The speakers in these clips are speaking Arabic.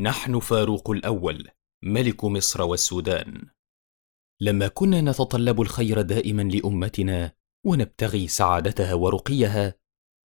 نحن فاروق الأول ملك مصر والسودان. لما كنا نتطلب الخير دائما لأمتنا ونبتغي سعادتها ورقيها،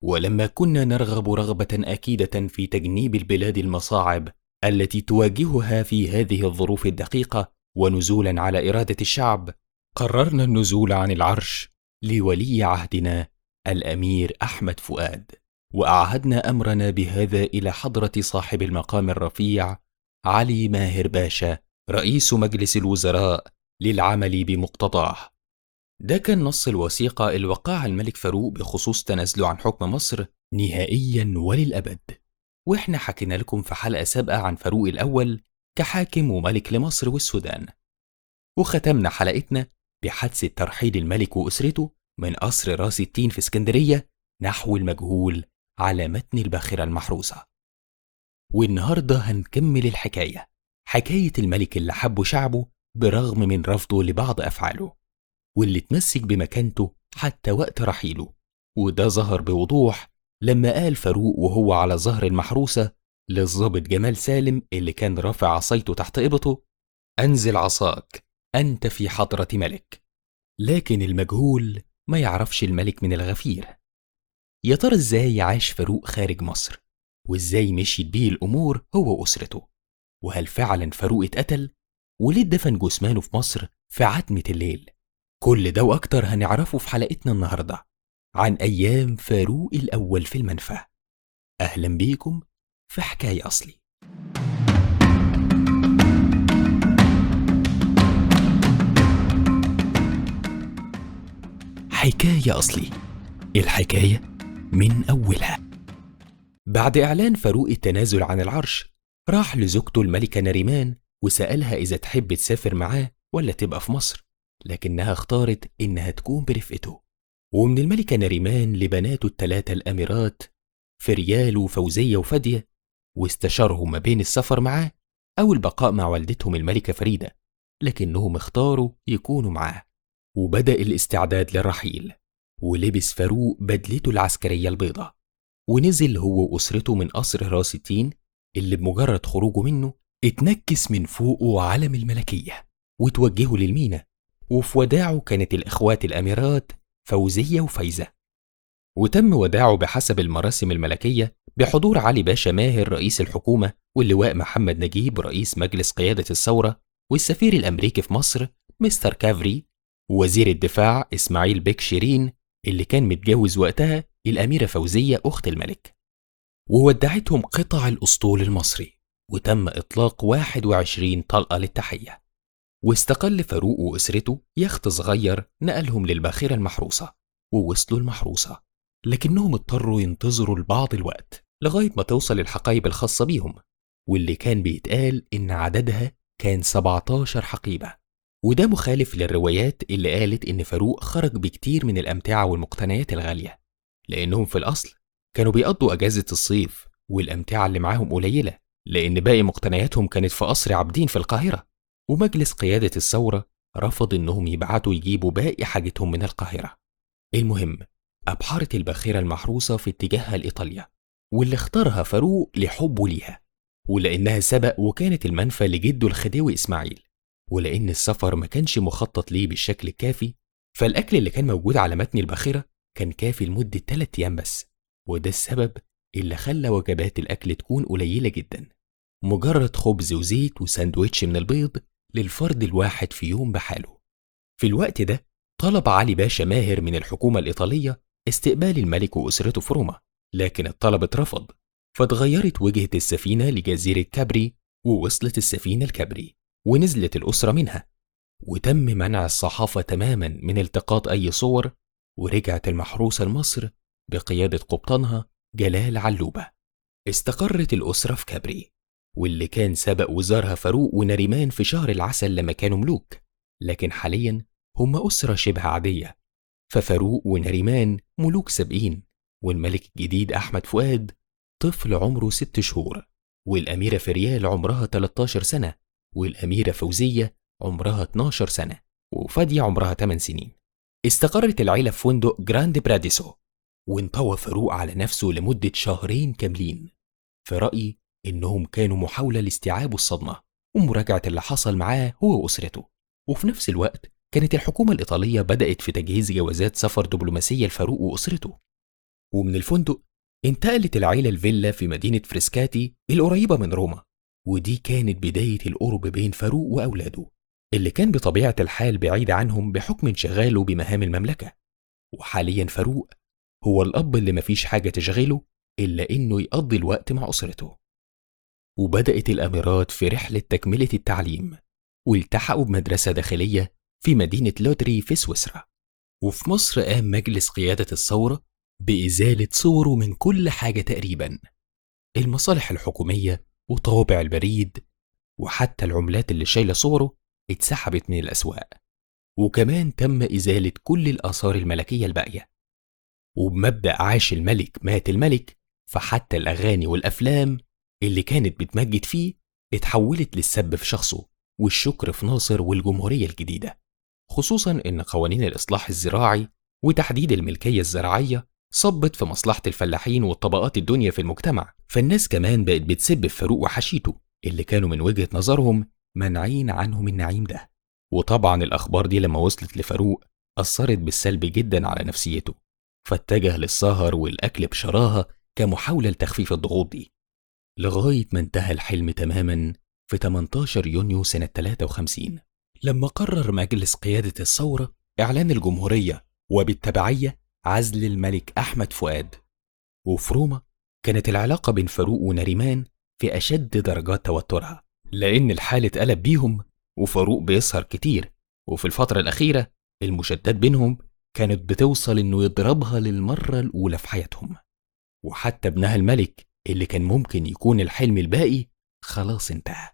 ولما كنا نرغب رغبة أكيدة في تجنيب البلاد المصاعب التي تواجهها في هذه الظروف الدقيقة ونزولا على إرادة الشعب، قررنا النزول عن العرش لولي عهدنا الأمير أحمد فؤاد، وأعهدنا أمرنا بهذا إلى حضرة صاحب المقام الرفيع علي ماهر باشا رئيس مجلس الوزراء للعمل بمقتضاه. ده كان نص الوثيقة اللي وقعها الملك فاروق بخصوص تنازله عن حكم مصر نهائيا وللأبد. واحنا حكينا لكم في حلقة سابقة عن فاروق الأول كحاكم وملك لمصر والسودان، وختمنا حلقتنا بحادثة ترحيل الملك وأسرته من قصر راس التين في اسكندرية نحو المجهول على متن الباخرة المحروسة. والنهاردة هنكمل الحكاية، حكاية الملك اللي حبه شعبه برغم من رفضه لبعض أفعاله، واللي اتمسك بمكانته حتى وقت رحيله. وده ظهر بوضوح لما قال فاروق وهو على ظهر المحروسة للضابط جمال سالم اللي كان رافع عصايته تحت إبطه: أنزل عصاك، أنت في حضرة ملك. لكن المجهول ما يعرفش الملك من الغفير. يا ترى إزاي عاش فاروق خارج مصر؟ وإزاي مشيت بيه الأمور هو وأسرته؟ وهل فعلا فاروق اتقتل؟ وليه دفن جثمانه في مصر في عتمة الليل؟ كل ده وأكتر هنعرفه في حلقتنا النهاردة عن أيام فاروق الأول في المنفى. أهلا بيكم في حكاية أصلي. حكاية أصلي، الحكاية من أولها. بعد إعلان فاروق التنازل عن العرش، راح لزوجته الملكة نريمان وسألها إذا تحب تسافر معاه ولا تبقى في مصر، لكنها اختارت إنها تكون برفقته. ومن الملكة نريمان لبناته الثلاثة الأميرات فريال وفوزية وفادية، واستشارهم ما بين السفر معاه أو البقاء مع والدتهم الملكة فريدة، لكنهم اختاروا يكونوا معاه. وبدأ الاستعداد للرحيل، ولبس فاروق بدلته العسكرية البيضاء، ونزل هو وأسرته من قصر راس التين اللي بمجرد خروجه منه اتنكس من فوقه علم الملكية وتوجهوا للمينا. وفي وداعه كانت الإخوات الأميرات فوزية وفايزة، وتم وداعه بحسب المراسم الملكية بحضور علي باشا ماهر رئيس الحكومة، واللواء محمد نجيب رئيس مجلس قيادة الثورة، والسفير الأمريكي في مصر مستر كافري، ووزير الدفاع إسماعيل بيك شيرين اللي كان متجوز وقتها الأميرة فوزية أخت الملك. وودعتهم قطع الأسطول المصري، وتم إطلاق 21 طلقة للتحية. واستقل فاروق وأسرته يخت صغير نقلهم للباخرة المحروسة، ووصلوا المحروسة، لكنهم اضطروا ينتظروا لبعض الوقت لغاية ما توصل الحقائب الخاصة بيهم، واللي كان بيتقال إن عددها كان 17 حقيبة. وده مخالف للروايات اللي قالت إن فاروق خرج بكتير من الأمتعة والمقتنيات الغالية، لأنهم في الأصل كانوا بيقضوا أجازة الصيف والأمتعة اللي معاهم قليلة، لأن باقي مقتنياتهم كانت في قصر عابدين في القاهرة. ومجلس قيادة الثورة رفض إنهم يبعتوا يجيبوا باقي حاجتهم من القاهرة. المهم، أبحرت الباخرة المحروسة في اتجاهها لإيطاليا، واللي اختارها فاروق لحبه ليها، ولأنها سبق وكانت المنفى لجده الخديوي إسماعيل، ولأن السفر ما كانش مخطط ليه بالشكل الكافي، فالأكل اللي كان موجود على متن الباخرة كان كافي لمدة 3 أيام بس. وده السبب اللي خلى وجبات الأكل تكون قليلة جدا، مجرد خبز وزيت وساندويتش من البيض للفرد الواحد في يوم بحاله. في الوقت ده طلب علي باشا ماهر من الحكومة الإيطالية استقبال الملك وأسرته في روما، لكن الطلب اترفض، فاتغيرت وجهة السفينة لجزيرة كابري، ووصلت السفينة الكابري ونزلت الأسرة منها، وتم منع الصحافة تماما من التقاط أي صور، ورجعت المحروسة لمصر بقيادة قبطانها جلال علوبة. استقرت الأسرة في كابري، واللي كان سبق وزارها فاروق ونريمان في شهر العسل لما كانوا ملوك، لكن حاليا هم أسرة شبه عادية. ففاروق ونريمان ملوك سابقين، والملك الجديد أحمد فؤاد طفل عمره 6 شهور، والأميرة فريال عمرها 13 سنة، والأميرة فوزية عمرها 12 سنة، وفادية عمرها 8 سنين. استقرت العيلة في فندق جراند براديسو، وانطوى فاروق على نفسه لمدة 2 شهر كاملين. في رأيي إنهم كانوا محاولة لاستيعاب الصدمة ومراجعة اللي حصل معاه هو وأسرته. وفي نفس الوقت كانت الحكومة الإيطالية بدأت في تجهيز جوازات سفر دبلوماسية لفاروق وأسرته. ومن الفندق انتقلت العيلة الفيلا في مدينة فريسكاتي القريبة من روما، ودي كانت بداية القرب بين فاروق وأولاده اللي كان بطبيعة الحال بعيد عنهم بحكم انشغاله بمهام المملكة. وحاليا فاروق هو الأب اللي مفيش حاجة تشغله إلا إنه يقضي الوقت مع أسرته. وبدأت الأميرات في رحلة تكملة التعليم، والتحقوا بمدرسة داخلية في مدينة لوتري في سويسرا. وفي مصر قام مجلس قيادة الثورة بإزالة صوره من كل حاجة تقريبا، المصالح الحكومية وطوابع البريد، وحتى العملات اللي شايلة صوره اتسحبت من الأسواق. وكمان تم إزالة كل الآثار الملكية الباقية. وبمبدأ عاش الملك مات الملك، فحتى الأغاني والأفلام اللي كانت بتمجد فيه اتحولت للسب في شخصه والشكر في ناصر والجمهورية الجديدة. خصوصا إن قوانين الإصلاح الزراعي وتحديد الملكية الزراعية صبت في مصلحة الفلاحين والطبقات الدنيا في المجتمع، فالناس كمان بقت بتسب في فاروق وحشيته اللي كانوا من وجهة نظرهم منعين عنهم النعيم ده. وطبعا الأخبار دي لما وصلت لفاروق أثرت بالسلب جدا على نفسيته، فاتجه للسهر والأكل بشراهة كمحاولة لتخفيف الضغوط دي، لغاية ما انتهى الحلم تماما في 18 يونيو سنة 53 لما قرر مجلس قيادة الثورة إعلان الجمهورية وبالتبعية عزل الملك أحمد فؤاد. وفي روما كانت العلاقة بين فاروق ونريمان في أشد درجات توترها، لأن الحال اتقلب بيهم وفاروق بيسهر كتير، وفي الفترة الأخيرة المشادات بينهم كانت بتوصل إنه يضربها للمرة الأولى في حياتهم. وحتى ابنها الملك اللي كان ممكن يكون الحلم الباقي خلاص انتهى،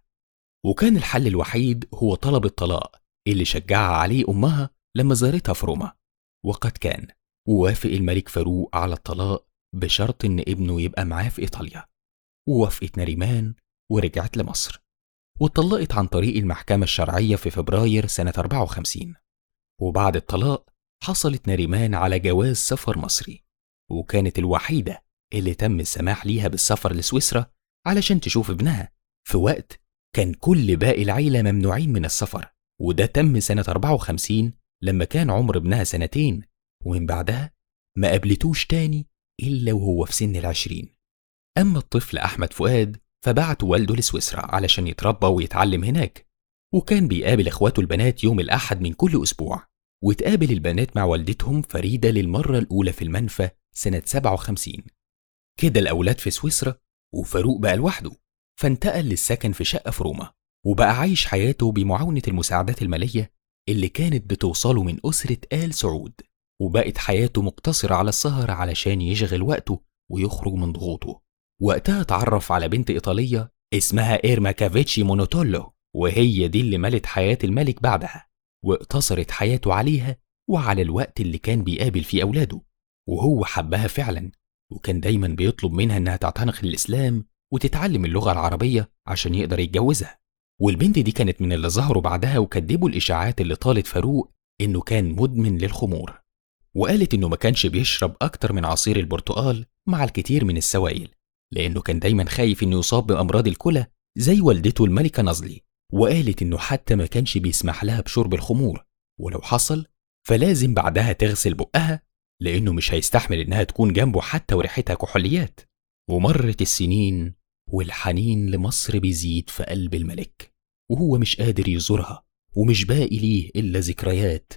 وكان الحل الوحيد هو طلب الطلاق اللي شجعها عليه أمها لما زارتها في روما. وقد كان ووافق الملك فاروق على الطلاق بشرط إن ابنه يبقى معاه في إيطاليا. ووافقت نريمان ورجعت لمصر واتطلقت عن طريق المحكمة الشرعية في فبراير سنة 54. وبعد الطلاق حصلت نريمان على جواز سفر مصري، وكانت الوحيدة اللي تم السماح ليها بالسفر لسويسرا علشان تشوف ابنها في وقت كان كل باقي العيلة ممنوعين من السفر. وده تم سنة 54 لما كان عمر ابنها 2 سنين، ومن بعدها ما قابلتوش تاني إلا وهو في سن 20. أما الطفل أحمد فؤاد فبعت والده لسويسرا علشان يتربى ويتعلم هناك، وكان بيقابل إخواته البنات يوم الأحد من كل أسبوع. وتقابل البنات مع والدتهم فريدة للمرة الأولى في المنفى سنة 57. كده الأولاد في سويسرا وفاروق بقى لوحده، فانتقل للسكن في شقة في روما، وبقى عايش حياته بمعاونة المساعدات المالية اللي كانت بتوصله من أسرة آل سعود. وبقت حياته مقتصرة على السهر علشان يشغل وقته ويخرج من ضغوطه. وقتها اتعرف على بنت إيطالية اسمها إيرما كافيتشي مونوتولو، وهي دي اللي ملت حياة الملك بعدها، واقتصرت حياته عليها وعلى الوقت اللي كان بيقابل فيه أولاده. وهو حبها فعلا، وكان دايما بيطلب منها إنها تعتنق الإسلام وتتعلم اللغة العربية عشان يقدر يتجوزها. والبنت دي كانت من اللي ظهروا بعدها وكدبوا الإشاعات اللي طالت فاروق إنه كان مدمن للخمور، وقالت إنه ما كانش بيشرب أكتر من عصير البرتقال مع الكثير من السوائل، لأنه كان دايما خايف إنه يصاب بأمراض الكلى زي والدته الملكة نازلي. وقالت إنه حتى ما كانش بيسمح لها بشرب الخمور، ولو حصل فلازم بعدها تغسل بقها لأنه مش هيستحمل إنها تكون جنبه حتى وريحتها كحوليات. ومرت السنين والحنين لمصر بيزيد في قلب الملك، وهو مش قادر يزورها ومش باقي ليه إلا ذكريات،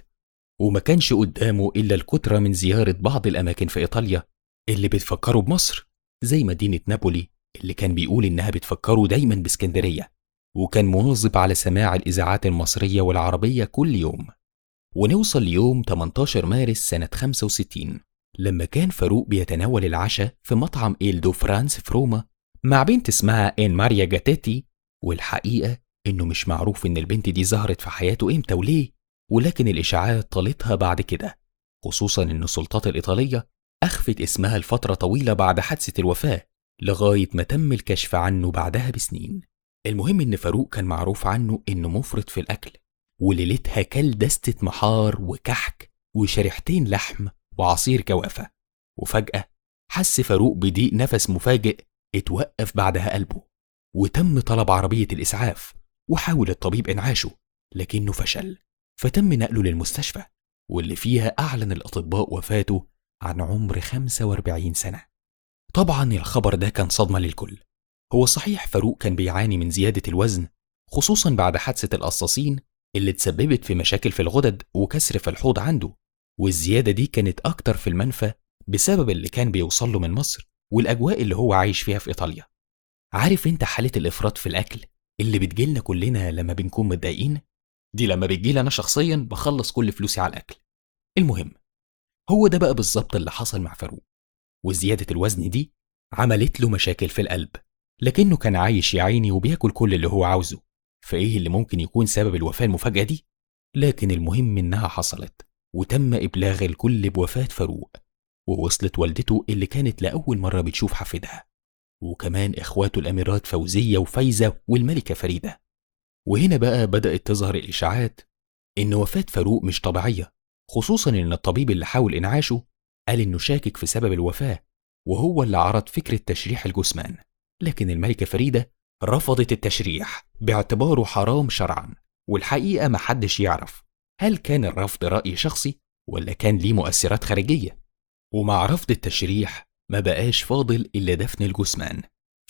وما كانش قدامه إلا الكترة من زيارة بعض الأماكن في إيطاليا اللي بتفكروا بمصر، زي مدينة نابولي اللي كان بيقول إنها بتفكروا دايما باسكندرية. وكان مواظب على سماع الإذاعات المصرية والعربية كل يوم. ونوصل ليوم 18 مارس سنة 65 لما كان فاروق بيتناول العشاء في مطعم إيل دو فرانس في روما مع بنت اسمها إن ماريا جاتيتي. والحقيقة إنه مش معروف إن البنت دي ظهرت في حياته إمتى وليه، ولكن الإشاعات طالتها بعد كده، خصوصا إن السلطات الإيطالية أخفت اسمها لفترة طويلة بعد حادثة الوفاة لغاية ما تم الكشف عنه بعدها بسنين. المهم إن فاروق كان معروف عنه إنه مفرط في الأكل، وليلتها كل دستة محار وكحك وشريحتين لحم وعصير جوافة. وفجأة حس فاروق بضيق نفس مفاجئ اتوقف بعدها قلبه، وتم طلب عربية الإسعاف، وحاول الطبيب إنعاشه لكنه فشل، فتم نقله للمستشفى، واللي فيها أعلن الأطباء وفاته عن عمر 45 سنة. طبعا الخبر ده كان صدمة للكل. هو صحيح فاروق كان بيعاني من زيادة الوزن، خصوصا بعد حادثة القصاصين اللي تسببت في مشاكل في الغدد وكسر في الحوض عنده، والزيادة دي كانت أكتر في المنفى بسبب اللي كان بيوصل له من مصر والأجواء اللي هو عايش فيها في إيطاليا. عارف انت حالة الإفراط في الأكل اللي بتجيلنا كلنا لما بنكون متضايقين؟ دي لما بتجيلي أنا شخصيا بخلص كل فلوسي على الأكل. المهم، هو ده بقى بالظبط اللي حصل مع فاروق، وزيادة الوزن دي عملت له مشاكل في القلب، لكنه كان عايش يا عيني وبياكل كل اللي هو عاوزه، فإيه اللي ممكن يكون سبب الوفاة المفاجئة دي؟ لكن المهم إنها حصلت، وتم إبلاغ الكل بوفاة فاروق، ووصلت والدته اللي كانت لأول مرة بتشوف حفيدها، وكمان إخواته الأميرات فوزية وفايزة والملكة فريدة. وهنا بقى بدأت تظهر الإشاعات إن وفاة فاروق مش طبيعية، خصوصا إن الطبيب اللي حاول إنعاشه قال إنه شاكك في سبب الوفاة، وهو اللي عرض فكرة تشريح الجثمان، لكن الملكة فريدة رفضت التشريح باعتباره حرام شرعا. والحقيقة محدش يعرف هل كان الرفض رأي شخصي ولا كان ليه مؤثرات خارجية. ومع رفض التشريح ما بقاش فاضل إلا دفن الجثمان،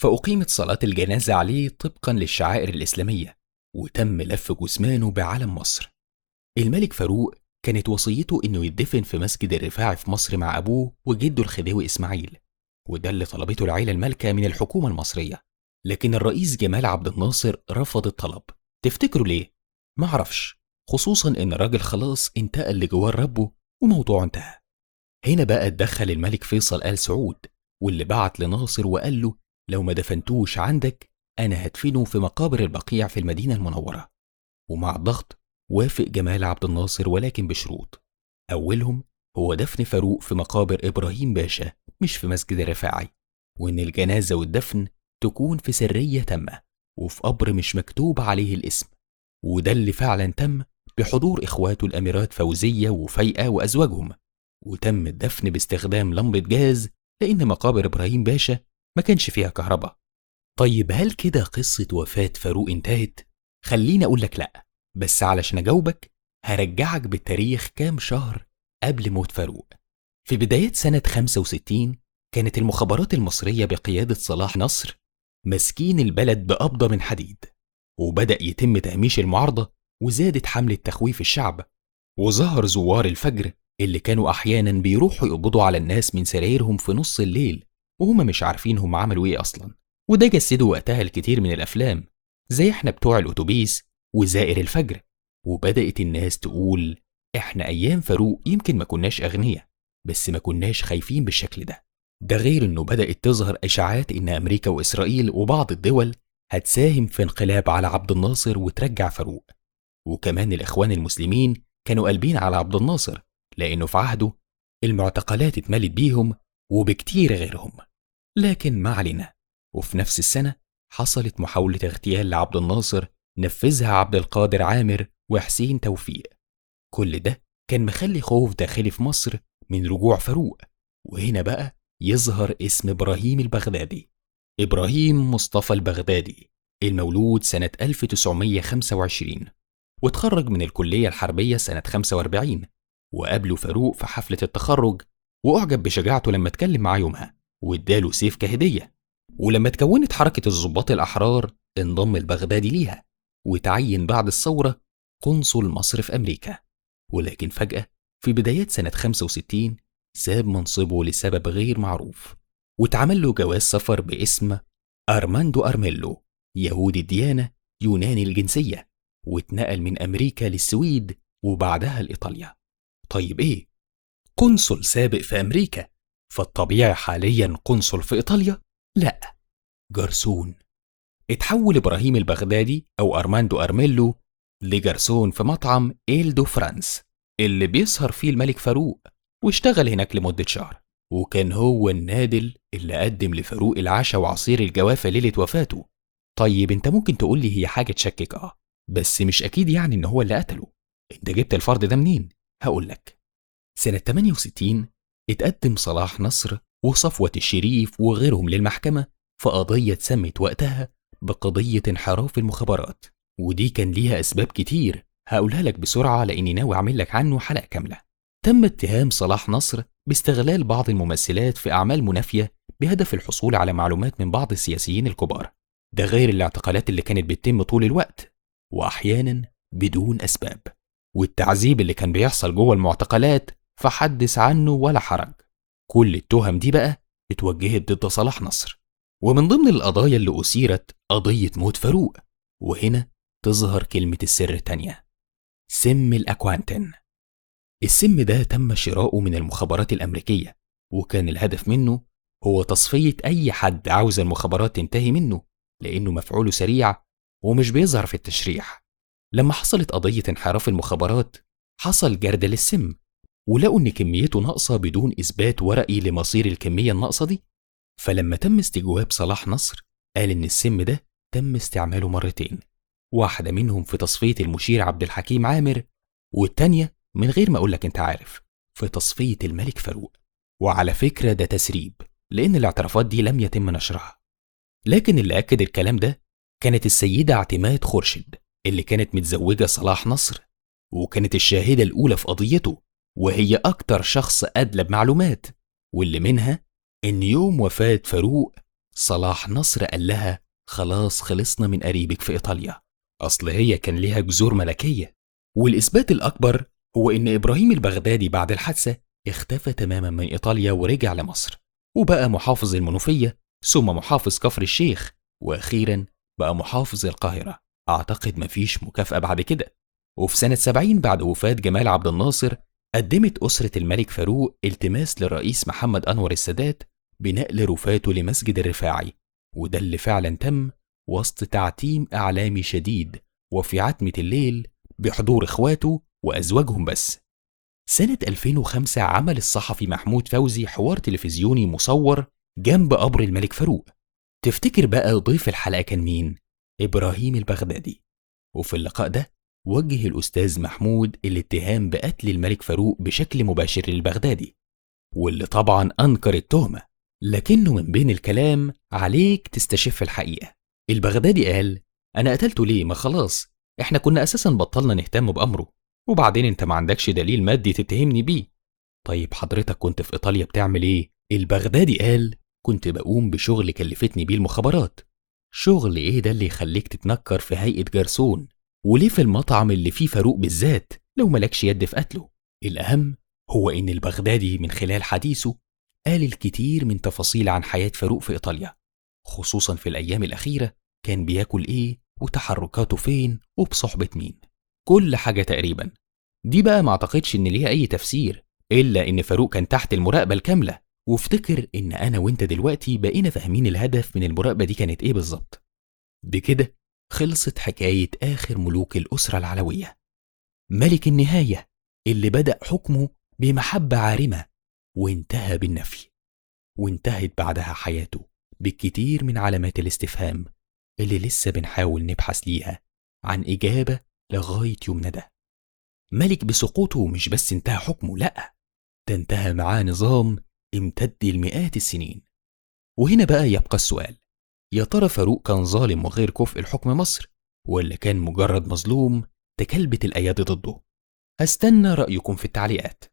فأقيمت صلاة الجنازة عليه طبقا للشعائر الإسلامية، وتم لف جثمانه بعلم مصر. الملك فاروق كانت وصيته إنه يدفن في مسجد الرفاعي في مصر مع أبوه وجده الخديوي إسماعيل، وده اللي طلبته العائلة المالكة من الحكومة المصرية، لكن الرئيس جمال عبد الناصر رفض الطلب. تفتكروا ليه؟ معرفش، خصوصا إن الراجل خلاص انتقل لجوار ربه وموضوعه انتهى. هنا بقى اتدخل الملك فيصل آل سعود، واللي بعت لناصر وقال له لو ما دفنتوش عندك أنا هدفنه في مقابر البقيع في المدينة المنورة. ومع الضغط وافق جمال عبد الناصر، ولكن بشروط. أولهم هو دفن فاروق في مقابر إبراهيم باشا مش في مسجد الرفاعي، وإن الجنازة والدفن تكون في سرية تامة وفي قبر مش مكتوب عليه الاسم. وده اللي فعلا تم بحضور إخواته الأميرات فوزية وفايقة وأزواجهم، وتم الدفن باستخدام لمبة جاز لأن مقابر إبراهيم باشا ما كانش فيها كهرباء. طيب هل كده قصة وفاة فاروق انتهت؟ خليني أقول لك لأ، بس علشان أجاوبك هرجعك بالتاريخ كام شهر قبل موت فاروق. في بدايات سنة 65 كانت المخابرات المصرية بقيادة صلاح نصر ماسكين البلد بقبضة من حديد، وبدأ يتم تهميش المعارضة، وزادت حملة تخويف الشعب، وظهر زوار الفجر اللي كانوا أحيانا بيروحوا يقبضوا على الناس من سرايرهم في نص الليل وهم مش عارفين هم عملوا إيه أصلا. وده جسدوا وقتها الكتير من الأفلام زي إحنا بتوع الأتوبيس وزائر الفجر. وبدأت الناس تقول إحنا أيام فاروق يمكن ما كناش أغنياء، بس ما كناش خايفين بالشكل ده. ده غير إنه بدأت تظهر إشاعات إن أمريكا وإسرائيل وبعض الدول هتساهم في انقلاب على عبد الناصر وترجع فاروق. وكمان الإخوان المسلمين كانوا قلبين على عبد الناصر لأنه في عهده المعتقلات اتملت بيهم وبكتير غيرهم. لكن ما علينا. وفي نفس السنة حصلت محاولة اغتيال لعبد الناصر نفذها عبد القادر عامر وحسين توفيق. كل ده كان مخلي خوف داخلي في مصر من رجوع فاروق. وهنا بقى يظهر اسم إبراهيم البغدادي، إبراهيم مصطفى البغدادي، المولود سنة 1925، واتخرج من الكلية الحربية سنة 45. وقابله فاروق في حفلة التخرج، وأعجب بشجاعته لما اتكلم معاه يومها واداله سيف كهدية. ولما اتكونت حركة الضباط الأحرار انضم البغدادي ليها، وتعين بعد الثورة قنصل مصر في أمريكا. ولكن فجأة في بدايات سنة 65 ساب منصبه لسبب غير معروف، واتعمل له جواز سفر باسم أرماندو أرميلو، يهودي الديانة يوناني الجنسية، واتنقل من أمريكا للسويد وبعدها لإيطاليا. طيب إيه؟ قنصل سابق في أمريكا، فالطبيعي حاليا قنصل في إيطاليا؟ لأ، جرسون. اتحول إبراهيم البغدادي أو أرماندو أرميلو لجرسون في مطعم إيل دو فرانس اللي بيسهر فيه الملك فاروق، واشتغل هناك لمدة شهر. وكان هو النادل اللي قدم لفاروق العشاء وعصير الجوافة ليلة وفاته. طيب انت ممكن تقولي هي حاجة تشكك، بس مش أكيد يعني إن هو اللي قتله. انت جبت الفرد ده منين؟ هقولك. سنة 68 اتقدم صلاح نصر وصفوة الشريف وغيرهم للمحكمة في قضية اتسمت وقتها بقضية انحراف المخابرات، ودي كان ليها أسباب كتير هقولها لك بسرعة لأني ناوي أعمل لك عنه حلقة كاملة. تم اتهام صلاح نصر باستغلال بعض الممثلات في أعمال منافية بهدف الحصول على معلومات من بعض السياسيين الكبار، ده غير الاعتقالات اللي كانت بتتم طول الوقت وأحيانا بدون أسباب، والتعذيب اللي كان بيحصل جوه المعتقلات فحدث عنه ولا حرج. كل التهم دي بقى اتوجهت ضد صلاح نصر، ومن ضمن القضايا اللي أثيرت قضية موت فاروق. وهنا تظهر كلمة السر التانية، سم الأكوانتين. السم ده تم شراؤه من المخابرات الأمريكية، وكان الهدف منه هو تصفية أي حد عاوز المخابرات تنتهي منه، لأنه مفعوله سريع ومش بيظهر في التشريح. لما حصلت قضية انحراف المخابرات حصل جرد للسم، ولقوا إن كميته ناقصة بدون إثبات ورقي لمصير الكمية الناقصة دي. فلما تم استجواب صلاح نصر قال إن السم ده تم استعماله مرتين، واحدة منهم في تصفية المشير عبد الحكيم عامر، والتانية من غير ما أقولك أنت عارف في تصفية الملك فاروق. وعلى فكرة ده تسريب، لأن الاعترافات دي لم يتم نشرها. لكن اللي أكد الكلام ده كانت السيدة اعتماد خورشيد اللي كانت متزوجة صلاح نصر، وكانت الشاهدة الأولى في قضيته، وهي أكتر شخص أدلى بمعلومات، واللي منها إن يوم وفاة فاروق صلاح نصر قال لها خلاص خلصنا من قريبك في إيطاليا، أصل هي كان ليها جذور ملكية. والإثبات الأكبر هو إن إبراهيم البغدادي بعد الحادثة اختفى تماما من إيطاليا ورجع لمصر، وبقى محافظ المنوفية ثم محافظ كفر الشيخ، وأخيرا بقى محافظ القاهرة. أعتقد مفيش مكافأة بعد كده. وفي سنة 70 بعد وفاة جمال عبد الناصر قدمت أسرة الملك فاروق التماس للرئيس محمد أنور السادات بنقل رفاته لمسجد الرفاعي، وده اللي فعلا تم وسط تعتيم إعلامي شديد وفي عتمة الليل بحضور إخواته وأزواجهم بس. سنة 2005 عمل الصحفي محمود فوزي حوار تلفزيوني مصور جنب قبر الملك فاروق. تفتكر بقى ضيف الحلقة كان مين؟ إبراهيم البغدادي. وفي اللقاء ده وجه الأستاذ محمود الاتهام بقتل الملك فاروق بشكل مباشر للبغدادي، واللي طبعا أنكر التهمة، لكنه من بين الكلام عليك تستشف الحقيقة. البغدادي قال أنا قتلته ليه؟ ما خلاص إحنا كنا أساسا بطلنا نهتم بأمره، وبعدين أنت ما عندكش دليل مادي تتهمني بيه. طيب حضرتك كنت في إيطاليا بتعمل إيه؟ البغدادي قال كنت بقوم بشغل كلفتني بيه المخابرات. شغل إيه ده اللي يخليك تتنكر في هيئة جرسون؟ وليه في المطعم اللي فيه فاروق بالذات لو ملكش يد في قتله؟ الأهم هو إن البغدادي من خلال حديثه قال الكثير من تفاصيل عن حياة فاروق في إيطاليا، خصوصا في الأيام الأخيرة كان بياكل إيه وتحركاته فين وبصحبة مين، كل حاجة تقريبا. دي بقى ما أعتقدش إن ليها أي تفسير إلا إن فاروق كان تحت المراقبة الكاملة. وافتكر إن أنا وإنت دلوقتي بقينا فاهمين الهدف من المراقبة دي كانت إيه بالظبط. بكده خلصت حكاية آخر ملوك الأسرة العلوية، ملك النهاية اللي بدأ حكمه بمحبة عارمة وانتهى بالنفي، وانتهت بعدها حياته بالكتير من علامات الاستفهام اللي لسه بنحاول نبحث ليها عن إجابة لغاية يومنا ده. ملك بسقوطه مش بس انتهى حكمه، لأ، ده انتهى معاه نظام امتد لمئات السنين. وهنا بقى يبقى السؤال، يا ترى فاروق كان ظالم وغير كفء لحكم مصر، ولا كان مجرد مظلوم تكلبت الأيادي ضده؟ هستنى رأيكم في التعليقات.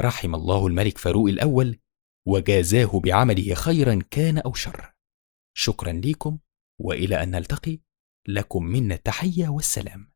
رحم الله الملك فاروق الأول وجازاه بعمله خيرا كان أو شر. شكرا لكم، وإلى أن نلتقي، لكم منا التحية والسلام.